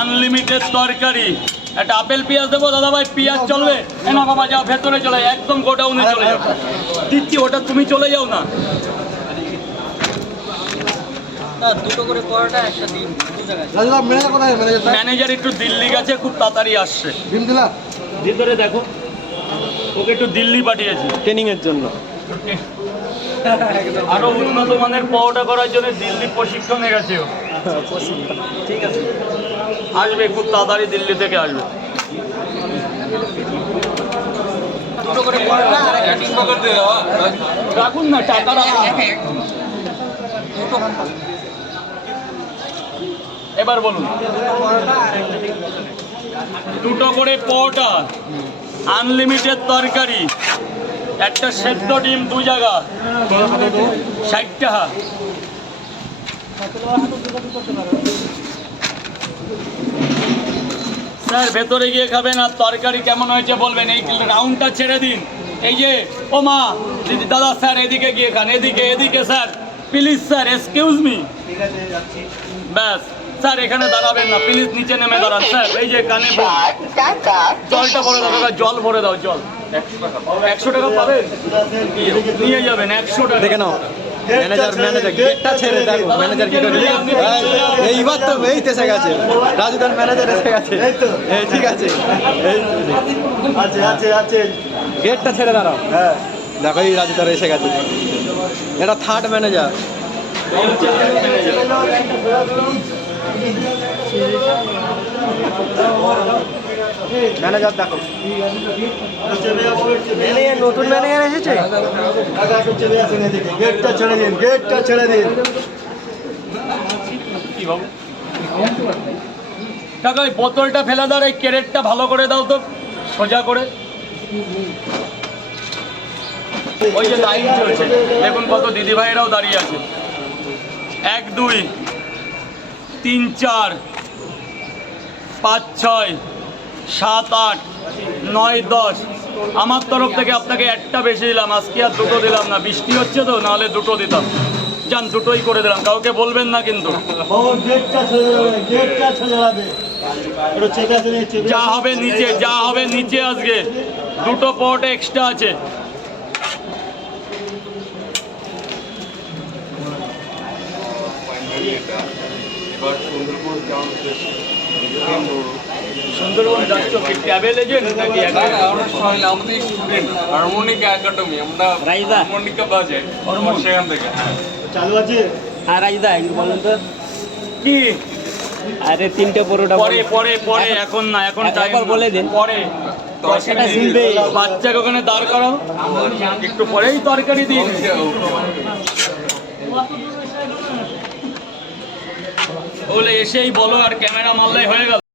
Unlimited তরকারি। একটা apple পেঁয়াজ দেবো দাদা ভাই পেঁয়াজ চলবে। না বাবা যাও ভেতরে চলে একদম গোডাউনে চলে যাও। দিচ্ছি ওটা তুমি চলে যাও না। দুটো করে পরোটা একটা ডিম দু জায়গায় রাজুদা ম্যানেজার একটু দিল্লি গেছে খুব তাড়াতাড়ি আসছে। ভিতরে দেখো ওকে একটু দিল্লি পাঠিয়েছি। ট্রেনিং এর জন্য। আরও উন্নত মানের পরোটা করার জন্য দিল্লি প্রশিক্ষণে গেছে ঠিক আছে। আসবে খুব তাড়াতাড়ি দিল্লি থেকে আসবে। দুটো করে পরোটা আর একটা ডিম রাখুন না টাকা এবার বলুন। দুটো করে পরোটা আনলিমিটেড তরকারি একটা সেদ্ধ ডিম দু জায়গা ষাট টাকা। স্যার, ভেতরে গিয়ে খাবেন আর তরকারি কেমন হয়েছে বলবেন? এই রাউন্ডটা ছেড়ে দিন। এই যে, ও মা, দিদি, দাদা, স্যার, এদিকে গিয়ে খান, এদিকে এদিকে, sir. Please sir excuse me ব্যাস, স্যার, এখানে দাঁড়াবেন না। প্লিজ নিচে নেমে দাঁড়ান। স্যার, এই যে কানে জলটা ভরে দাও, দাদা, জল ভরে দাও, জল। একশো টাকা পাবেন? নিয়ে যাবেন, একশো টাকা। দেখে নাও। ম্যানেজার ম্যানেজার গেটটা ছেড়ে দেখো ম্যানেজার কি করে এইবার তো এই এসে গেছে। রাজুদার ম্যানেজার এসে গেছে। এই তো। এই ঠিক আছে। এই আছে আছে আছে। গেটটা ছেড়ে দাঁড়াও। হ্যাঁ। দেখো এই রাজুদার এসে গেছে। এটা থার্ড ম্যানেজার ম্যানেজার দেখো। নতুন ম্যানেজার এসেছে? গেটটা ছেড়ে দিন গেটটা ছেড়ে দিন কি বাবু টাকা ওই বোতলটা ফেলে দাও এই ক্যারেটটা ভালো করে দাও তো সোজা করে। ওই যে লাইন চলছে দেখুন কত দিদি ভাইরাও দাঁড়িয়ে আছে। এক দুই তিন চার পাঁচ ছয় সাত আট নয় দশ। আমার তরফ থেকে আপনাকে একটা বেশি দিলাম আজকে আর দুটো দিলাম না। বৃষ্টি হচ্ছে তো নাহলে দুটো দিতাম। যান দুটোই করে দিলাম। কাউকে বলবেন না কিন্তু। যা হবে নিচে যা হবে নিচে আজকে। দুটো পট এক্সট্রা আছে। সুন্দরবন যাচ্ছ কি ট্রাভেল এজেন্ট নাকি না, না, আমরা সবাই আমাদের স্টুডেন্ট হারমোনিকা একাডেমি আমরা হারমোনিকা বাজে সেখান থেকে। চালু আছে? আর রাজদা একটু বলুন তো। কি? আরে তিনটে পরোটা পরে পরে পরে এখন না এখন টাইম বলে দিন। পরে। সেটা শুনবে। বাচ্চাকে ওখানে দাঁড় করাও। একটু পরেই তরকারি দিন। বলে এসেই বলো আর ক্যামেরা মারলাই হয়ে গেল।